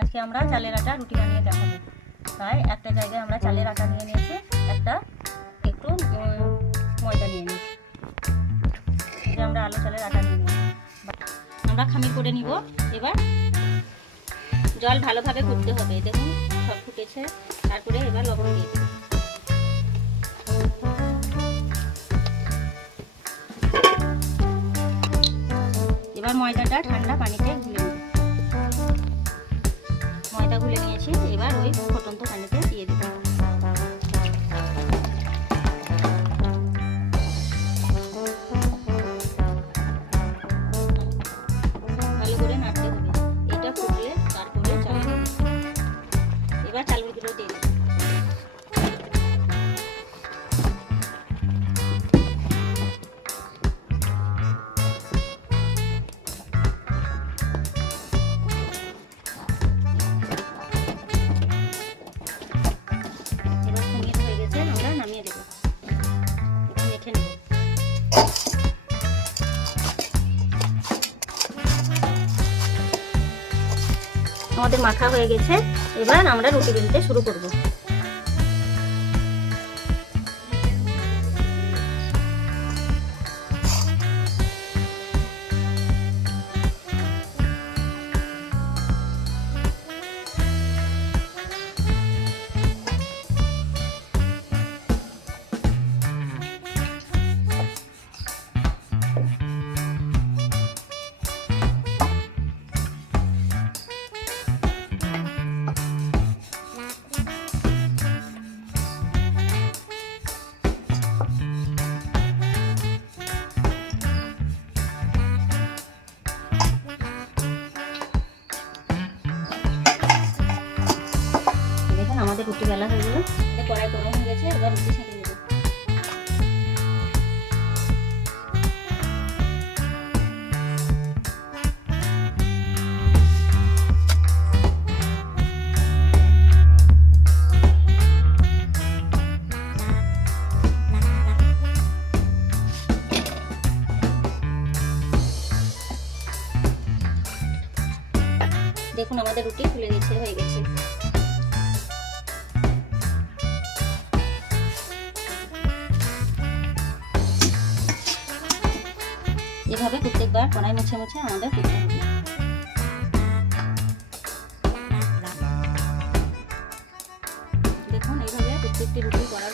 আজকে আমরা চালের আটা, রুটি বানিয়ে দেখাবো। তাই একটা জায়গায় আমরা চালের আটা নিয়ে নিয়েছি, একটা একটু ময়দা নিয়ে নিয়েছি। এটা আমরা আলু চালের আটা নিয়ে নিয়েছি। আমরা খামির করে নিব। এবার জল ভালোভাবে ফুটতে হবে। দেখুন, সব ফুটেছে। তারপরে এবার লবণ দিয়ে এবার ময়দাটা ঠান্ডা পানিতে এবার আমাদের মাখা হয়ে গেছে এবার আমরা রুটি বেলতে শুরু করব। আমাদের রুটি বেলা হয়ে গেল। কড়াই গরম হয়ে গেছে, এবার রুটি ছেঁকে নেব। দেখুন, আমাদের রুটি ফুলে গেছে, হয়ে গেছে। এভাবে প্রত্যেকবার কড়াই মুছে মুছে আমাদের করতে হবে। দেখুন এইভাবে প্রত্যেকটি রুটি করার